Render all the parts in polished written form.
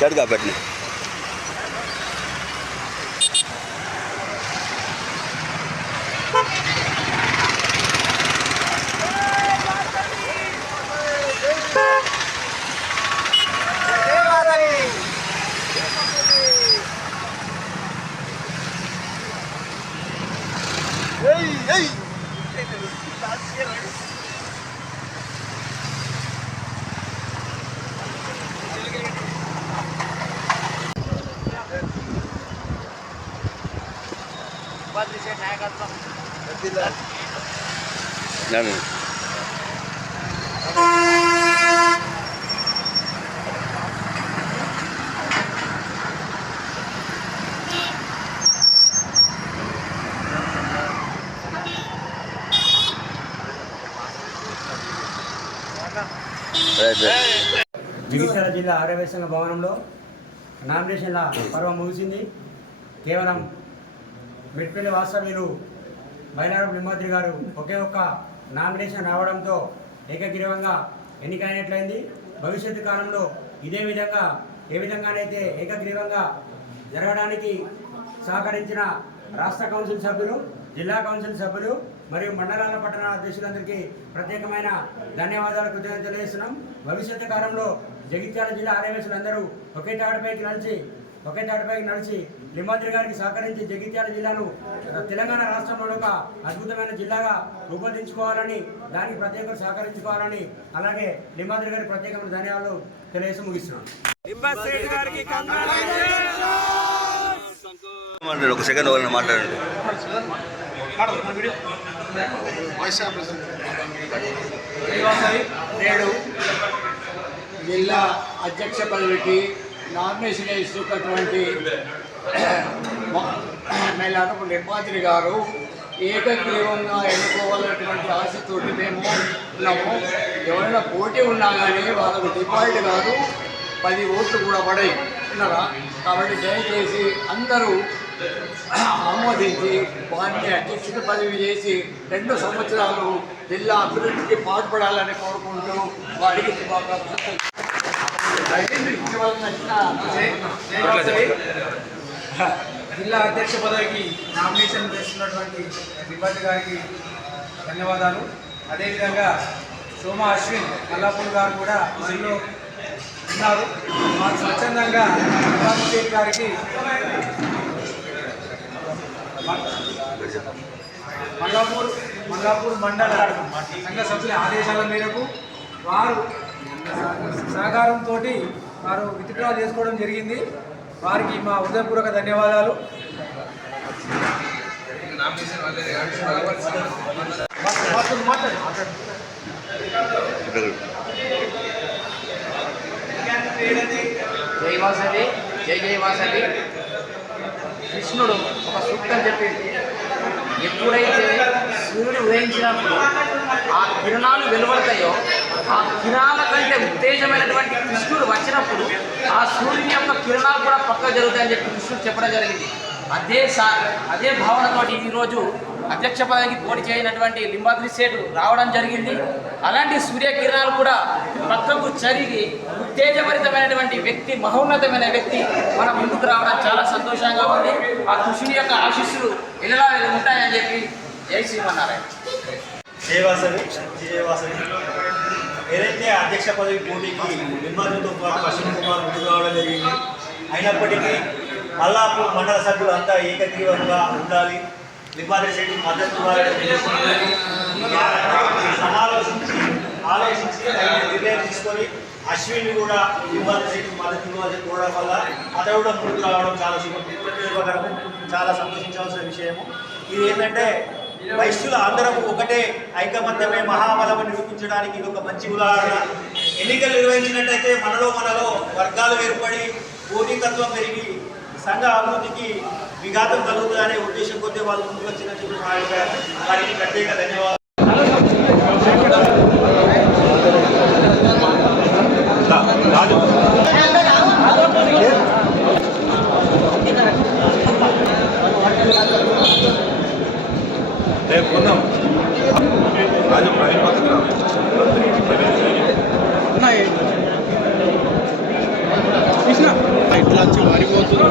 Shirt కాబట్టి జగిత్యాల జిల్లా ఆర్యవైశ్య సంఘ భవనంలో నామినేషన్ల పర్వం ముగిసింది. కేవలం మెట్పల్లి వాస్తవ్యులు బైనారం లింబాద్రి గారు ఒకే ఒక్క నామినేషన్ రావడంతో ఏకగ్రీవంగా ఎన్నికైనట్లయింది. భవిష్యత్తు కాలంలో ఇదే విధంగా ఏ విధంగానైతే ఏకగ్రీవంగా జరగడానికి సహకరించిన రాష్ట్ర కౌన్సిల్ సభ్యులు, జిల్లా కౌన్సిల్ సభ్యులు మరియు మండలాల పట్టణ అధ్యక్షులందరికీ ప్రత్యేకమైన ధన్యవాదాలు, కృతజ్ఞతలు తెలియజేస్తున్నాం. భవిష్యత్తు కాలంలో జగిత్యాల జిల్లా ఆర్యవైశ్యులందరూ ఒకే తాటిపైకి నడిచి లింబాద్రి గారికి సహకరించి జగిత్యాల జిల్లాను తెలంగాణ రాష్ట్రంలో ఒక అద్భుతమైన జిల్లాగా రూపొందించుకోవాలని, దానికి ప్రత్యేకంగా సహకరించుకోవాలని, అలాగే లింబాద్రి గారికి ప్రత్యేకమైన ధన్యవాదాలు తెలియజేసి ముగిస్తున్నాం. ఒక సెకండ్ ఎవరైనా మాట్లాడండి. నేడు జిల్లా అధ్యక్ష పదవికి నామినేషన్ ఇస్తున్నటువంటి మేళాను లింబాద్రి గారు ఏకగ్రీవంగా ఎన్నుకోవాలన్నటువంటి ఆశతోటి మేము ఉన్నాము. ఎవరైనా పోటీ ఉన్నా కానీ వాళ్ళకు డిపాజిట్ కాదు, 10 ఓట్లు కూడా పడాయి ఉన్నారా. కాబట్టి దయచేసి అందరూ ఆమోదించి వారిని అధ్యక్షుడి పదవి చేసి 2 సంవత్సరాలు జిల్లా అభివృద్ధికి పాటుపడాలని కోరుకుంటూ వారికి జిల్లా అధ్యక్ష పదవికి నామినేషన్ చేస్తున్నటువంటి లింబాద్రి గారికి ధన్యవాదాలు. అదేవిధంగా సోమ అశ్విన్ మల్లాపూర్ గారు కూడా జిల్లాలో ఉన్నారు. మాకు స్వచ్ఛందంగా లింబాద్రి గారికి మల్లాపూర్ మండల సంఘ సభ్యుల ఆదేశాల మేరకు వారు సహకారంతో వారు విత్డ్రా చేసుకోవడం జరిగింది. వారికి మా హృదయపూర్వక ధన్యవాదాలు. జై వాసవి, జై జై వాసవి. కృష్ణుడు ఒక సూక్తం చెప్పింది, ఎప్పుడైతే సూర్యుడు ఉదయించినప్పుడు ఆ కిరణాలు వెలువడతాయో, ఆ కిరణాల కంటే ఉత్తేజమైనటువంటి కృష్ణుడు వచ్చినప్పుడు ఆ సూర్యుని యొక్క కిరణాలు కూడా పక్కకు జరుగుతాయని చెప్పి కృష్ణుడు చెప్పడం జరిగింది. అదే భావనతో ఈరోజు అధ్యక్ష పదవికి పోటీ చేయనటువంటి లింబాద్రి సేటు రావడం జరిగింది. అలాంటి సూర్యకిరణాలు కూడా పక్కకు జరిగి ఉత్తేజభరితమైనటువంటి వ్యక్తి, మహోన్నతమైన వ్యక్తి మన ముందుకు రావడం చాలా సంతోషంగా ఉంది. ఆ కృష్ణుని యొక్క ఆశీస్సులు ఎలా ఉంటాయని చెప్పి జై శ్రీమన్నారాయణ. ఏదైతే అధ్యక్ష పదవి పోటీకి లింబాద్రితో పాటు అశ్విన్ కుమార్ ముందుకు రావడం జరిగింది. అయినప్పటికీ మల్లాపూర్ మండల సభ్యులు అంతా ఏకగ్రీవంగా ఉండాలి, లింబాద్రి శెట్టి మద్దతు ఆలోచించి నిర్ణయం తీసుకొని అశ్విన్ కూడా లింబాద్రి శెట్టి మద్దతు కోరడం వల్ల అతడు కూడా ముందుకు రావడం చాలా శుభకరం, చాలా సంతోషించవలసిన విషయము. ఇది ఏంటంటే వైశ్యుల అందరం ఒకటే ఐకమత్యమే మహాబలం నిరూపించడానికి ఇది ఒక మంచి ఉదాహరణ. ఎన్నికలు నిర్వహించినట్టయితే మనలో వర్గాలు ఏర్పడి పోటీతత్వం పెరిగి సంఘ అభివృద్ధికి విఘాతం కలుగుతుందనే ఉద్దేశం కొద్దీ వాళ్ళు ముందుకు వచ్చినట్టు వారికి ప్రత్యేక ధన్యవాదాలు. కృష్ణ ఇట్లా వచ్చి మారిపోతుంది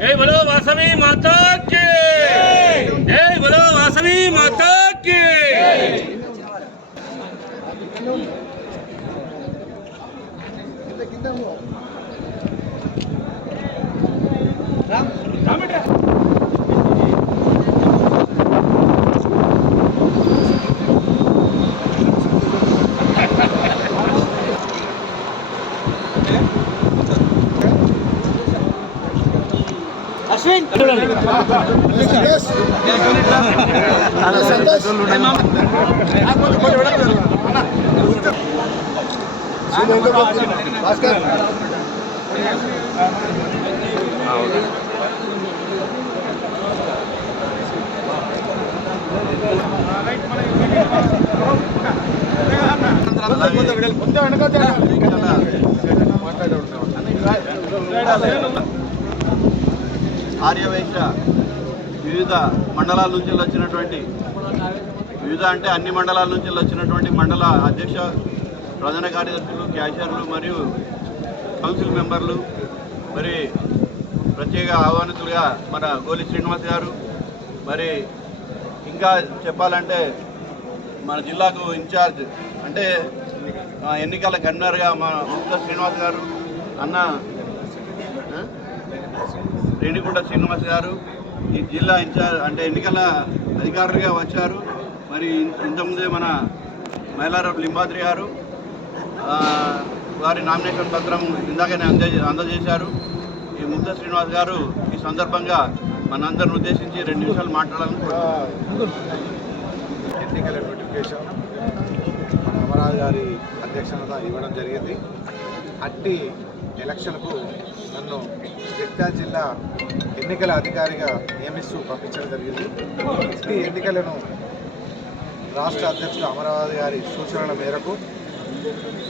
जय बोलो वासवी माता की जय बोलो वासवी माता की ఆర్యవైశ్య వివిధ మండలాల నుంచి వచ్చినటువంటి వివిధ అంటే అన్ని మండలాల నుంచి వచ్చినటువంటి మండల అధ్యక్ష ప్రధాన కార్యదర్శులు క్యాషియర్లు మరియు కౌన్సిల్ మెంబర్లు మరి ప్రత్యేక ఆహ్వానితులుగా మన గోలి శ్రీనివాస్ గారు మరి ఇంకా చెప్పాలంటే మన జిల్లాకు ఇన్ఛార్జ్ అంటే ఎన్నికల కన్వీనర్గా మా ముక్త శ్రీనివాస్ గారు అన్న రేణిగుంట శ్రీనివాస్ గారు ఈ జిల్లా ఇన్ఛార్జ్ అంటే ఎన్నికల అధికారులుగా వచ్చారు. మరి ఇంతకుముందే మన మైలారపు లింబాద్రి గారు వారి నామినేషన్ పత్రం ఇందాకనే అందజేశారు. ఈ ముక్త శ్రీనివాస్ గారు ఈ సందర్భంగా మనందరిని ఉద్దేశించి 2 నిమిషాలు మాట్లాడాలని ఎన్నికల నోటిఫికేషన్ మన అమరావతి గారి అధ్యక్షత ఇవ్వడం జరిగింది. అట్టి ఎలక్షన్కు నన్ను జగిత్యాల జిల్లా ఎన్నికల అధికారిగా నియమిస్తూ పంపించడం జరిగింది. ఈ ఎన్నికలను రాష్ట్ర అధ్యక్షుడు అమరావతి గారి సూచనల మేరకు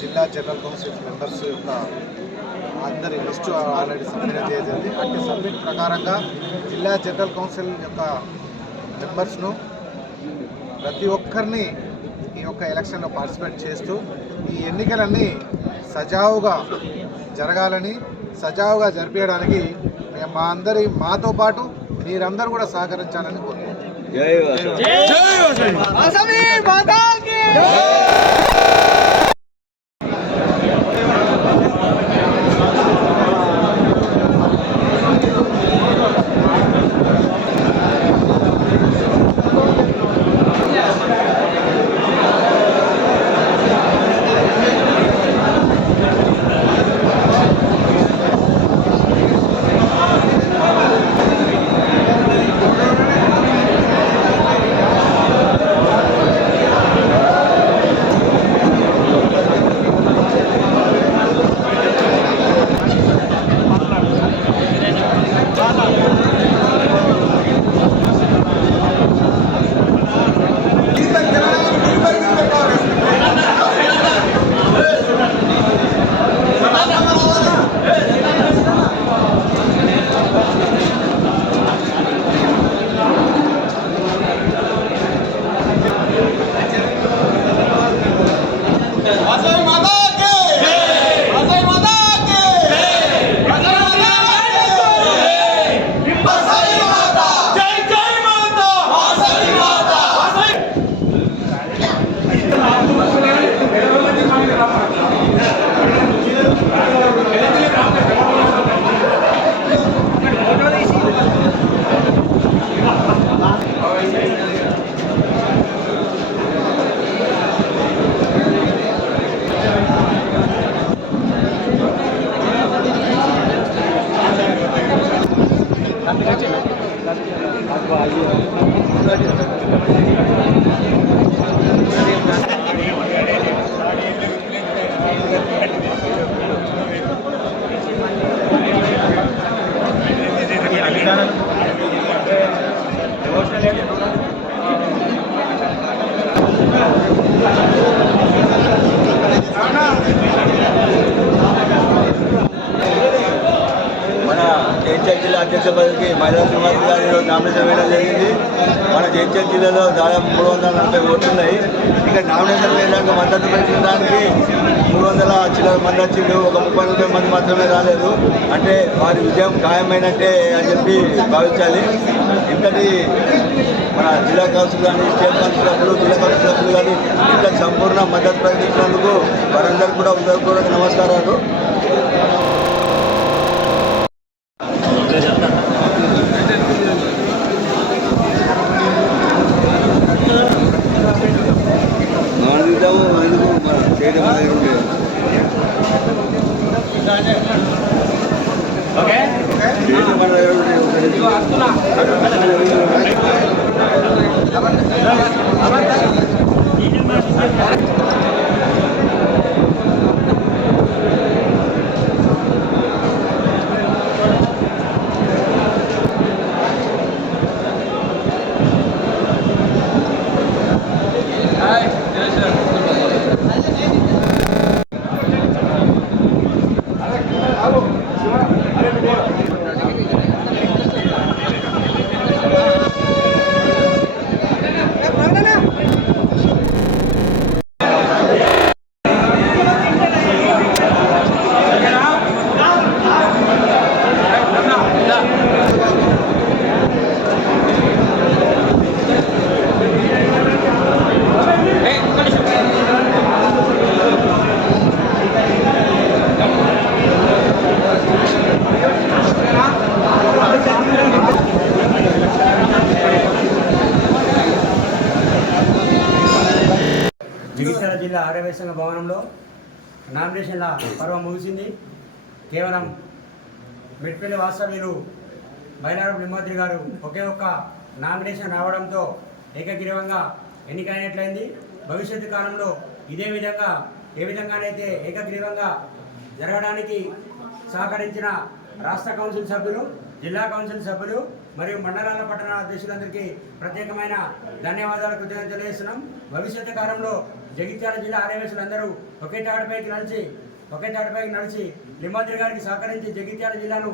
జిల్లా జనరల్ కౌన్సిల్ మెంబర్స్ యొక్క అందరి లిస్టు ఆల్రెడీ సబ్మిట్ చేయజేసింది. అట్టి సబ్మిట్ ప్రకారంగా జిల్లా జనరల్ కౌన్సిల్ యొక్క మెంబర్స్ను ప్రతి ఒక్కరిని ఈ యొక్క ఎలక్షన్లో పార్టిసిపేట్ చేస్తూ ఈ ఎన్నికలన్నీ సజావుగా జరగాలని సజావుగా జరిపించడానికి మాతో పాటు మీరందరూ కూడా సహకరించాలని కోరుకుంటున్నాను. మన జైత్యాల జిల్లా అధ్యక్ష పదవికి మైలార లింబాద్రి గారి ఈరోజు నామినేషన్ వేయడం జరిగింది. మన జైత్యాల జిల్లాలో దాదాపు 340 ఓట్లు ఉన్నాయి. ఇక్కడ నామినేషన్ వేయడానికి మద్దతు పెట్టడానికి 300 చిల్లర మంది వచ్చిండు. ఒక 30-40 మంది మాత్రమే రాలేదు. అంటే వారి విజయం ఖాయమైనట్టే అని చెప్పి భావించాలి. ఇంతటి మన జిల్లా కౌన్సిల్ కానీ స్టేట్ కౌన్సిల్ సభ్యులు జిల్లా కౌన్సిల్ సభ్యులు కానీ ఇంత సంపూర్ణ మద్దతు ప్రకటించినందుకు వారందరికీ కూడా హృదయపూర్వక నమస్కారాలు. చేయడం అనేది జగిత్యాల జిల్లా ఆర్యవైశ్య సంఘ భవనంలో నామినేషన్ల పర్వం ముగిసింది. కేవలం మెట్పల్లి వాస్తవ్యులు మైలారపు లింబాద్రి గారు ఒకే ఒక్క నామినేషన్ రావడంతో ఏకగ్రీవంగా ఎన్నికైనట్లయింది. భవిష్యత్తు కాలంలో ఇదే విధంగా ఏ విధంగానైతే ఏకగ్రీవంగా జరగడానికి సహకరించిన రాష్ట్ర కౌన్సిల్ సభ్యులు, జిల్లా కౌన్సిల్ సభ్యులు మరియు మండలాల పట్టణ అధ్యక్షులందరికీ ప్రత్యేకమైన ధన్యవాదాలు, కృతజ్ఞతలు తెలియజేస్తున్నాం. భవిష్యత్తు కాలంలో జగిత్యాల జిల్లా ఆర్యవైశ్యులందరూ ఒకే తాటిపైకి నడిచి లింబాద్రి గారికి సహకరించి జగిత్యాల జిల్లాను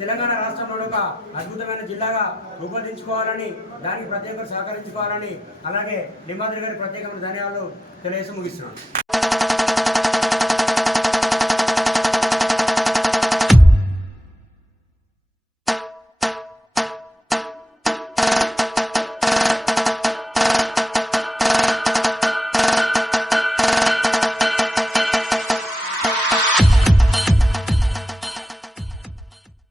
తెలంగాణ రాష్ట్రంలో ఒక అద్భుతమైన జిల్లాగా రూపొందించుకోవాలని, దానికి ప్రత్యేకంగా సహకరించుకోవాలని, అలాగే లింబాద్రి గారికి ప్రత్యేకమైన ధన్యవాదాలు తెలియజేసి ముగిస్తున్నాను.